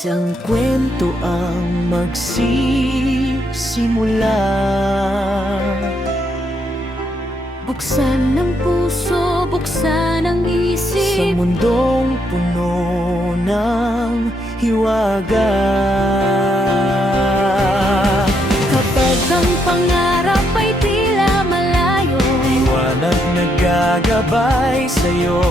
Isang kwento ang magsisimula. Buksan ng puso, buksan ang isip, Sa mundong puno ng hiwaga. kapag ang pangarap ay tila malayo, Liwanag nagagabay sa'yo.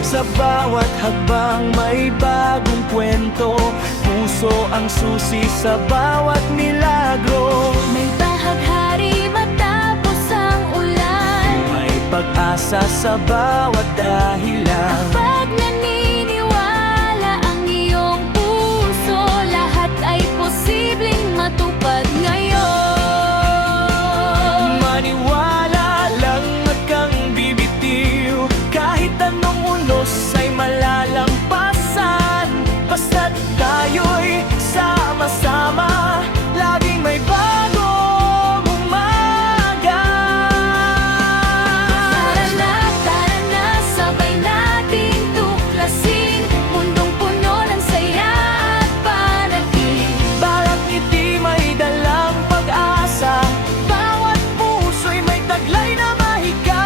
Sa bawat hakbang may bagong kwento. Puso ang susi sa bawat milagro. may bahaghari matapos ang ulan. May pag-asa sa bawat dahilan. Pag naniniwala ang iyong puso, lahat ay posibleng matupad ngayon. Maniwala lang at kang bibitiw. Kahit anong unos ay malalampasan. Basta't tayo'y sama-sama, laging may bagong umaga. Tara na, sabay nating tuklasin mundong puno ng saya at panaginip. Bawat ngiti may dalang pag-asa. Bawat puso'y may taglay na mahiga.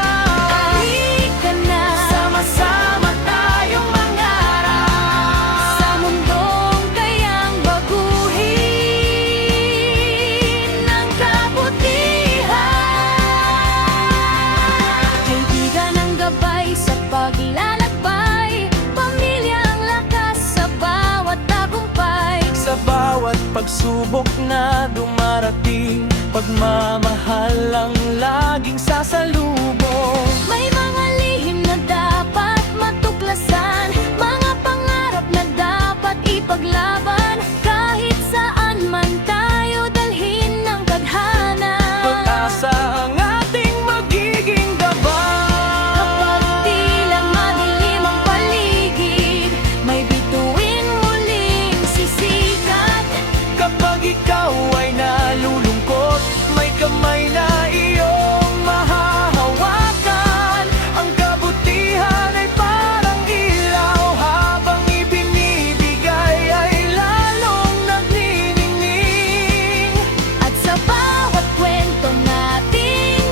Halika na, Sama-sama tayong mangarap sa mundong kayang baguhin ng kabutihan. Kaibigan ang gabay sa paglalakbay, pamilya ang lakas sa bawat tagumpay. sa bawat pagsubok na dumarating. Pagmamahal ang laging sasalubong. May mga lihim na dapat matuklasan, mga pangarap na dapat ipaglaban. Kahit saan man tayo dalhin ng tadhana. Pag-asa ang ating magiging gabay. Kapag tila madilim ang paligid, may bituin muling sisikat. Kapag ikaw ay nalulungkot, may kamay na iyong mahahawakan. Ang kabutihan ay parang ilaw, habang ibinibigay ay lalong nagniningning. At sa bawat kwento nating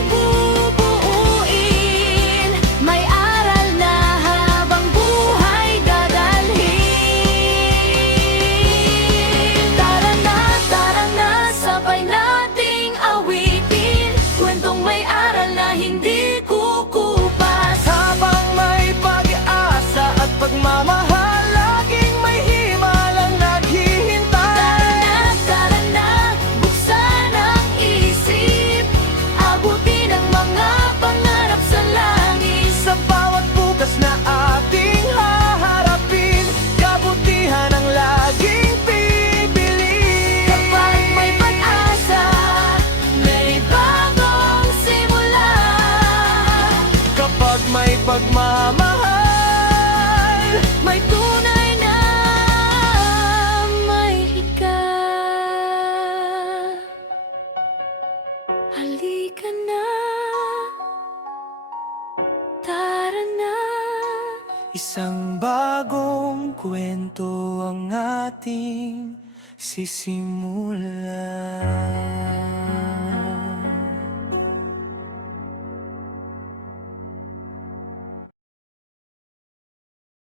bubuuin, may aral na habang buhay dadalhin. Tara na, sabay nating awitin kwentong may aral na hindi kukupas. Habang may pag-asa at pagmamahal, laging may himalang naghihintay. Tara na, buksan ang isip, abutin ang mga pangarap sa langit. Sa bawat bukas na ating haharapin, kabutihan ang laging pipiliin. Kapag may pag-asa, may bagong simula. Kapag may pagmamahal, May tunay na may ika. Halika na, tara na. isang bagong kwento ang ating sisimulan.